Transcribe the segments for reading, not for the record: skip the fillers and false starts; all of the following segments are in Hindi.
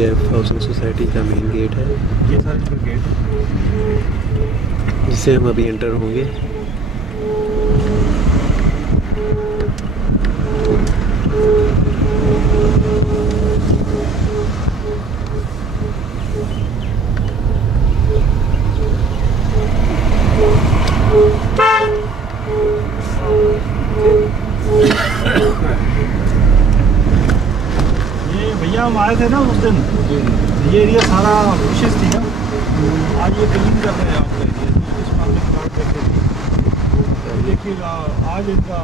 PGF हाउसिंग सोसाइटी का मेन गेट है, ये सर इसका गेट है। जिससे हम अभी एंटर होंगे। ये भैया हम आए थे ना उस दिन, ये एरिया सारा फिशेस थी ना, आज ये क्लीन कर रहे हैं आपका एरिया, इसमें हमने प्लॉट देखे थे। देखिएगा आज इनका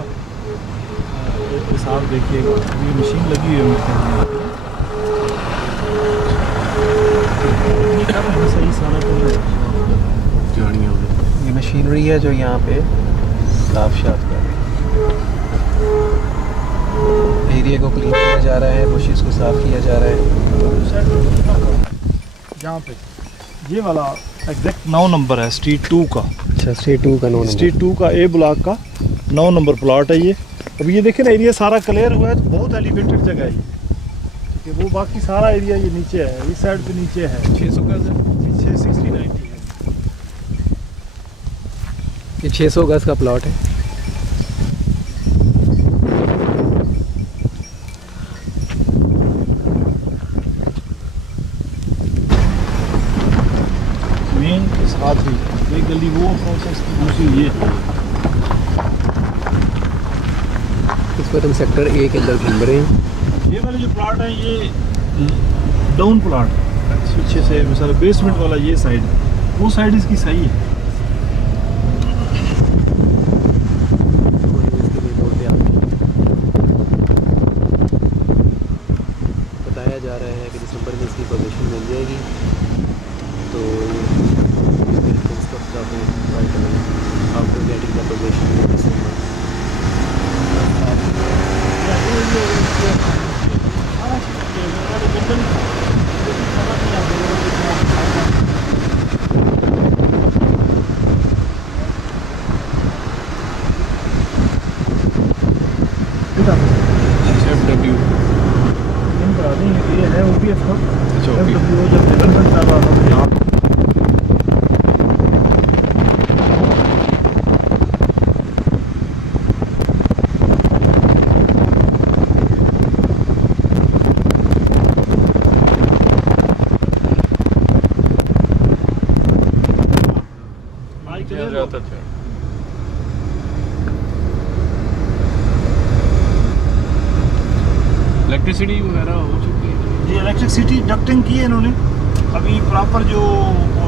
एक हिसाब देखिएगा, ये मशीन लगी हुई है मेरे ख्याल में। ये कर रहे हैं सही सारा कर रहे हैं। जानिए ये मशीनरी है जो यहाँ पे साफ शाफ कर रही है। एरिया को क्लीन किया जा रहा है, बुशेस को साफ किया जा रहा है। जहाँ पे ये वाला एग्जैक्ट 9 नंबर है स्ट्रीट 2 का। अच्छा, स्ट्रीट 2 का 9 नंबर। स्ट्रीट 2 का ए ब्लॉक का 9 नंबर प्लॉट है ये। अब ये देखें ना, एरिया सारा क्लियर हुआ है, तो बहुत एलिवेटेड जगह है ये, कि वो बाकी सारा एरिया ये नीचे है, इस साइड पे नीचे है। 600 गज है, 660 90 है। ये 600 गज का प्लॉट है। मेन साथ ही एक गली वो प्रोसेस, दूसरी ये। इस पर हम सेक्टर A के अंदर घूम रहे हैं। ये वाले जो प्लॉट है ये डाउन प्लॉट पीछे से, मिसाल बेसमेंट वाला ये साइड, वो साइड इसकी सही है। बताया जा रहा है कि दिसंबर में इसकी पोजीशन मिल जाएगी, तो after getting the position in December. FW ये है OPF का। अच्छा, FW जब डेवलपमेंट कर रहा था यहाँ इलेक्ट्रिसिटी वगैरह हो चुकी है। ये इलेक्ट्रिसिटी डक्टिंग की है इन्होंने, अभी प्रॉपर जो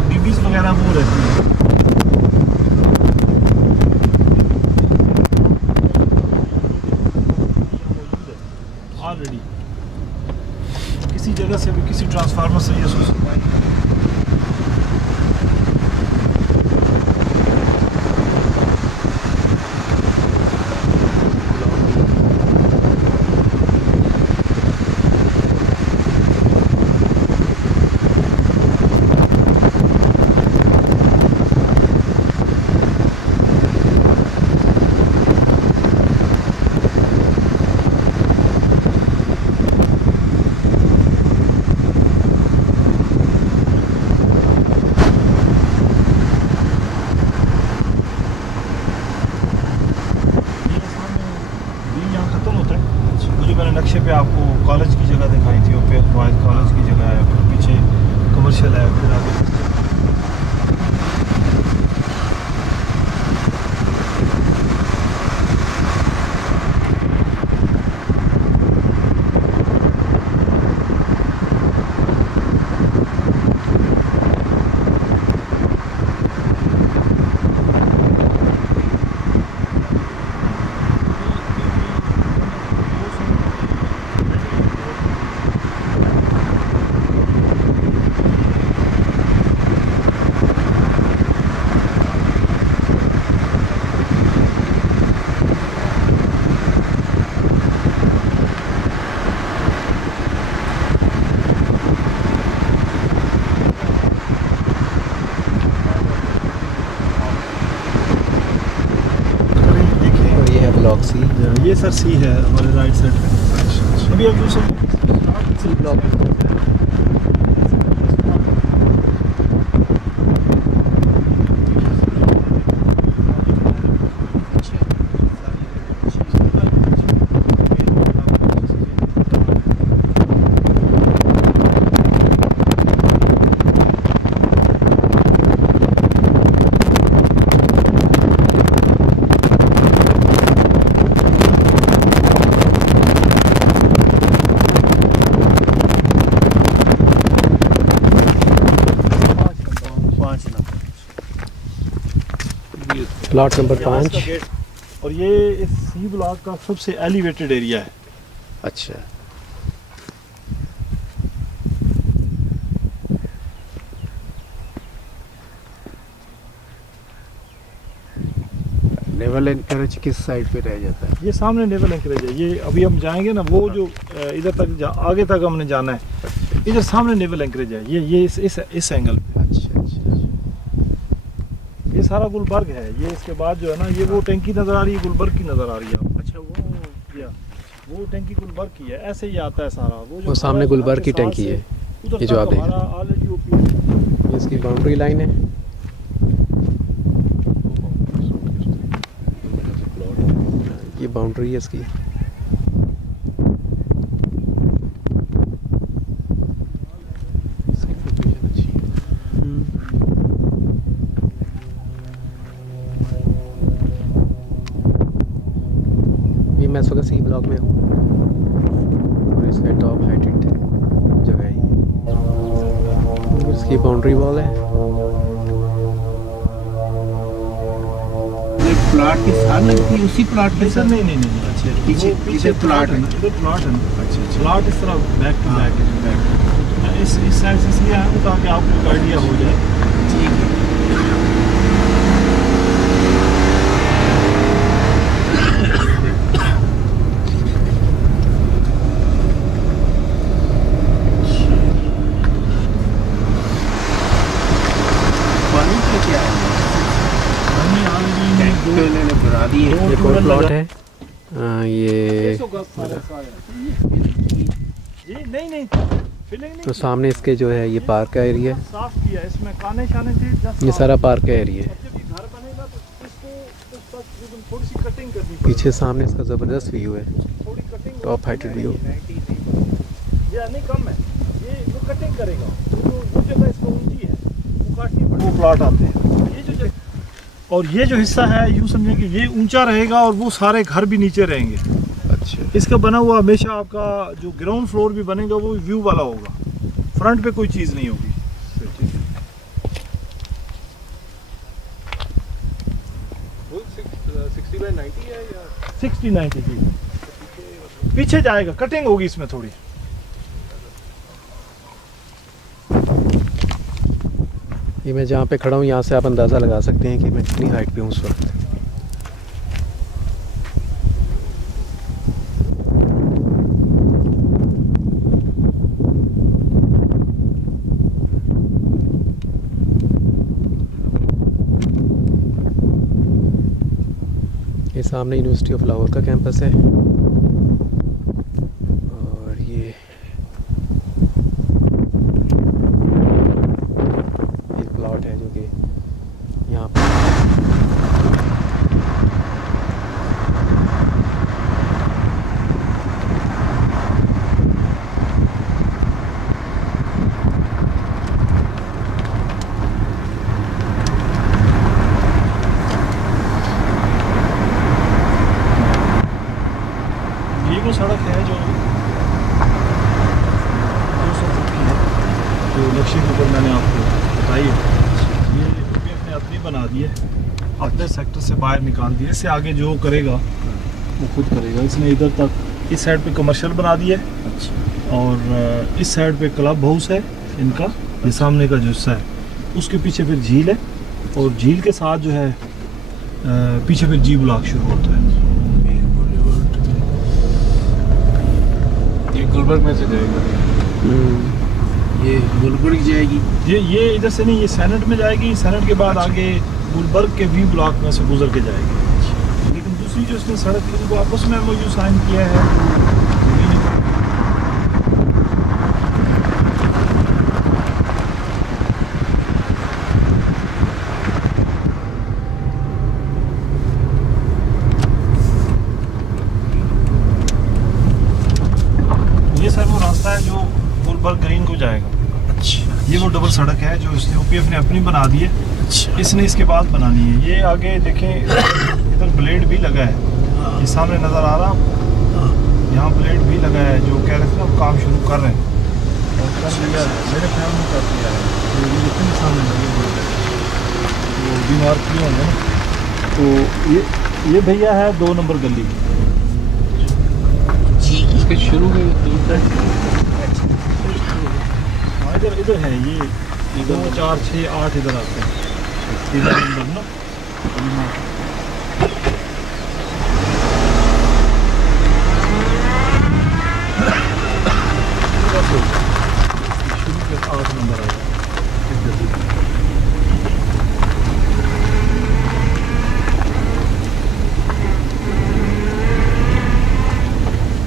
डीबीज वगैरह वो रहती है। ऑलरेडी किसी जगह से भी किसी ट्रांसफार्मर से ये सोच पाएंगे। नक्शे पे आपको कॉलेज की जगह दिखाई थी, फिर बॉयज़ कॉलेज की जगह है, फिर पीछे कमर्शियल है, फिर आगे ब्लॉक सी, ये सर सी है हमारे राइट साइड पे। अभी अब जो सी ब्लॉक प्लॉट नंबर 5। और ये इस सी ब्लॉक का सबसे एलिवेटेड एरिया है। अच्छा, नेवल एनकरेज किस साइड पे रह जाता है? ये सामने नेवल एंकरेज है। ये अभी हम जाएंगे ना, वो जो इधर तक आगे तक हमने जाना है, इधर सामने नेवल एंकरेज है। ये इस एंगल पे। अच्छा अच्छा, ये सारा गुलबर्ग है। ये इसके बाद जो है ना, ये वो टैंकी नजर आ रही है, गुलबर्ग की नजर आ रही है। अच्छा वो टैंकी गुलबर्ग की है। ऐसे ही आता है सारा। वो सामने गुलबर्ग की टैंकी है, ये जो आप देख रहे हैं। ऑलरेडी ओपी है। ये इसकी बाउंड्री लाइन है। ये बाउंड्री है इसकी। इसकी लोकेशन अच्छी है। ये मैं इस वक्त सी ब्लॉक में हूँ और इसका टॉप हाइटेड जगह है। इसकी बाउंड्री वॉल है। प्लाट के साथ लगती है, उसी प्लाट के साथ? नहीं। अच्छा, पीछे प्लाट है। इधर प्लाट है ना। अच्छा प्लाट इस तरह बैक टू बैक। इस साइड से इसलिए आया हूँ ताकि आपको आइडिया हो जाए। ठीक है। पानी का क्या है? भरा दिए। ये कौन प्लॉट है? ये नहीं फीलिंग नहीं। तो सामने इसके जो है ये पार्क का एरिया है। साफ किया, इसमें काने शाने थे। ये सारा पार्क का एरिया है। जब ये घर बनेगा तो इसको थोड़ी सी कटिंग करनी पड़ेगी। पीछे सामने इसका ज़बरदस्त व्यू है, थोड़ी कटिंग। Top heighted view. ये नहीं कम है, ये वो कटिंग करेगा। जो जगह इसको ऊंची है वो काटनी पड़ेगी। वो प्लॉट आते हैं। ये जो और ये जो हिस्सा है, यूँ समझें कि ये ऊंचा रहेगा और वो सारे घर भी नीचे रहेंगे। अच्छा, इसका बना हुआ हमेशा आपका जो ग्राउंड फ्लोर भी बनेगा वो व्यू वाला होगा। फ्रंट पे कोई चीज़ नहीं होगी। वो 60/90 है या 60-90 की पीछे जाएगा, कटिंग होगी इसमें थोड़ी। ये मैं जहाँ पे खड़ा हूँ यहाँ से आप अंदाज़ा लगा सकते हैं कि मैं कितनी हाइट पे हूँ उस वक्त। ये सामने यूनिवर्सिटी ऑफ लाहौर का कैंपस है और ये एक प्लॉट है जो कि यहाँ पर वो सड़क है जो 200 फुट की है, जो नक्शे के ऊपर मैंने आपको बताई है। ये भी अपने अपनी बना दी है, अपने सेक्टर से बाहर निकाल दिए। इससे आगे जो करेगा वो खुद करेगा। इसने इधर तक इस साइड पे कमर्शियल बना दिया है। अच्छा, और इस साइड पे क्लब हाउस है इनका। ये सामने का जो हिस्सा है उसके पीछे फिर झील है और झील के साथ जो है पीछे फिर जी ब्लॉक शुरू होता है। ये गुलबर्ग में से जाएगा? ये गुलबर्ग जाएगी? ये इधर से नहीं, ये सैनेट में जाएगी। सैनेट के बाद आगे गुलबर्ग के वी ब्लॉक में से गुजर के जाएगी। लेकिन दूसरी जो इसने सड़क, वो आपस में एमओयू साइन किया है। जाएगा। अच्छा ये वो डबल सड़क है जो इसने OPF ने अपनी बना दी है, अच्छा इसने इसके बाद बनानी है। ये आगे देखें इधर ब्लेड भी लगा है, ये सामने नज़र आ रहा, यहाँ ब्लेड भी लगा है जो कह रहे थे ना काम शुरू कर रहे हैं और कर लिया है, मेरे ख्याल में कर दिया है। तो ये जितने सामने लगे हुए हैं वो बीमार किए होंगे ना। तो ये भैया है 2 नंबर गली जी इसके शुरू में दूर तक हाँ, इधर है ये 2 4 6 8 इधर आते हैं इधर अंदर ना। शुरू के 8 नंबर आएगा इस गली का।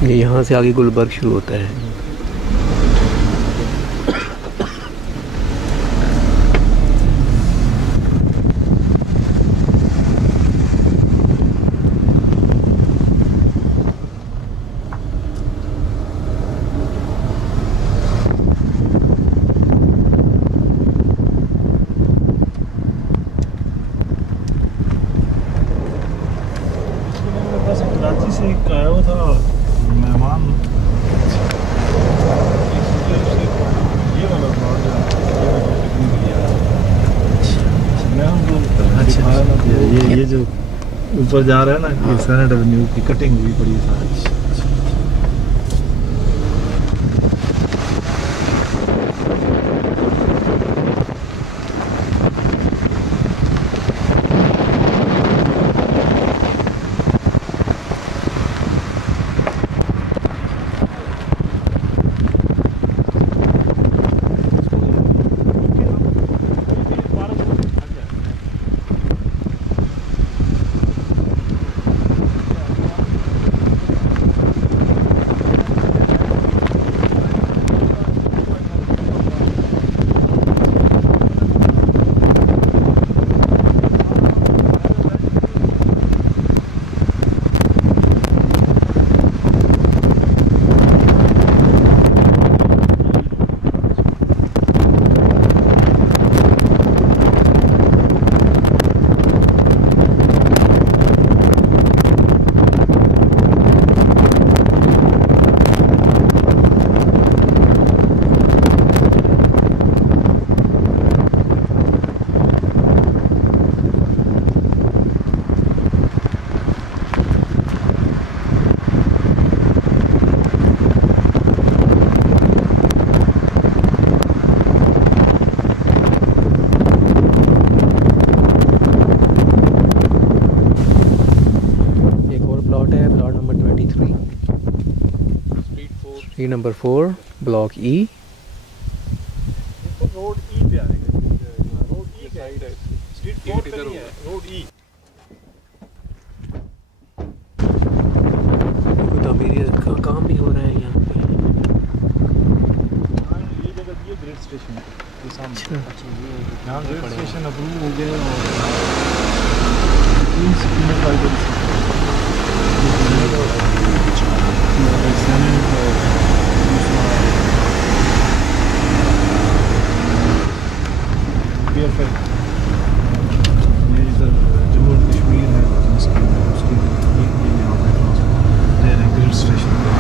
ये यहाँ से आगे गुलबर्ग शुरू होता है। मेरे पास कराची से एक आया हुआ था मेहमान, ये वाला प्लॉट जो है, ये वाला पिकनिक लिया है। मैं उनको दिखाया ना, ये जो ऊपर जा रहा है ना, ये सेनेट एवेन्यू की कटिंग हुई पड़ी है सारी। ये नंबर 4 ब्लॉक E। रोड ई पे आएगा, रोड ई साइड है, स्ट्रीट 4 पे नहीं है, रोड ई। तामीरी का काम भी हो रहा है यहाँ पे। ये जगह ये ग्रेड स्टेशन है, ये सामने। यहाँ ग्रेड स्टेशन अप्रूव हो गया और 3 मिनट वाइड ये इधर जम्मू एंड कश्मीर है उसकी यहाँ पे दे रहे ग्रिड स्टेशन पे।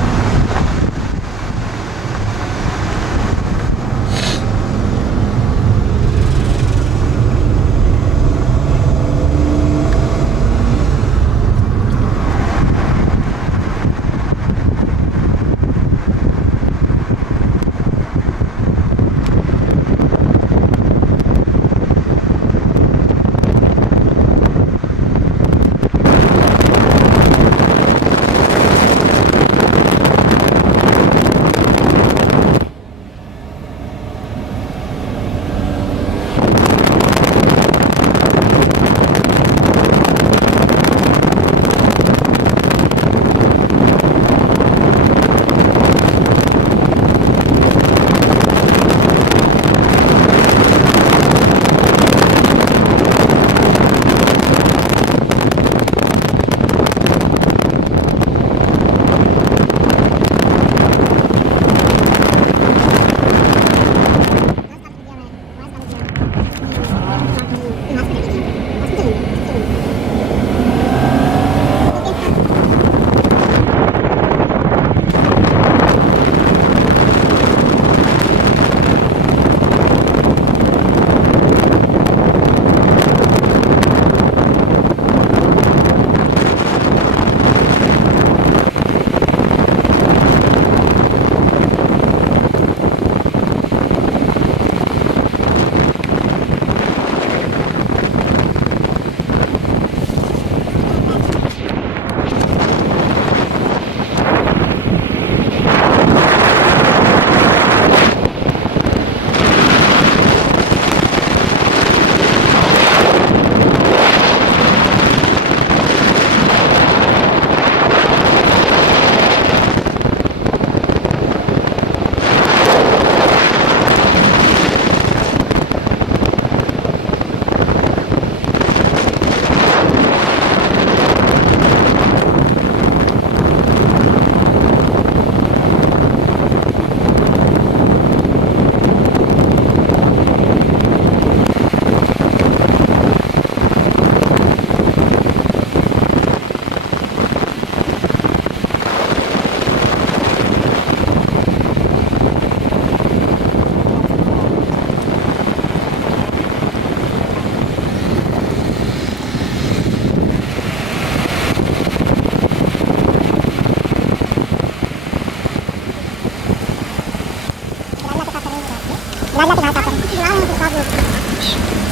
लाल लाल के घास काट कर